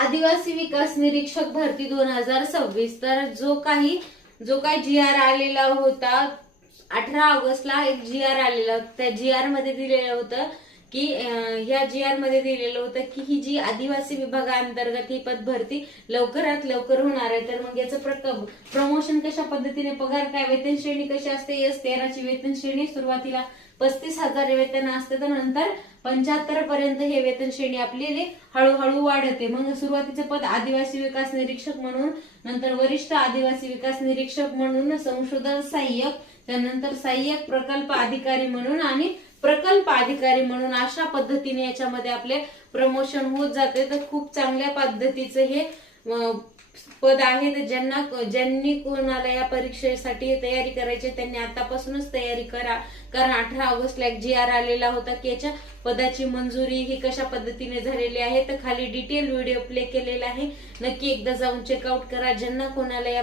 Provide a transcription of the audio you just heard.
आदिवासी विकास निरीक्षक भरती 2026, तर जो काही GR आलेला होता 18 ऑगस्टला एक GR आलेला होता. त्या GR मध्ये दिलेलं होतं की ह्या GR मध्ये दिलेलं होतं की ही जी आदिवासी विभागाअंतर्गत ही पद भरती लवकरात लवकर होणार आहे. तर मग याचं प्रमोशन कशा पद्धतीने, पगार काय, वेतन श्रेणी कशी असते, S13 ची वेतन श्रेणी सुरुवातीला 35,000 वेतन असते, तर नंतर 75 पर्यंत हे वेतन श्रेणी आपली हळूहळू वाढते. मग सुरुवातीचं पद आदिवासी विकास निरीक्षक म्हणून, नंतर वरिष्ठ आदिवासी विकास निरीक्षक म्हणून, संशोधन सहाय्यक, त्यानंतर सहाय्यक प्रकल्प अधिकारी म्हणून आणि प्रकल्प अधिकारी म्हणून अशा पद्धतीने याच्यामध्ये आपले प्रमोशन होत जाते. तर खूप चांगल्या पद्धतीचं हे पद आहे. तर ज्यांनी कोणाला या परीक्षेसाठी तयारी करायची त्यांनी आतापासूनच तयारी करा, कारण 18 ऑगस्टला एक GR आलेला होता की याच्या पदाची मंजुरी ही कशा पद्धतीने झालेली आहे. तर खाली डिटेल व्हिडिओ प्ले केलेला आहे, नक्की एकदा जाऊन चेकआउट करा. ज्यांना कोणाला या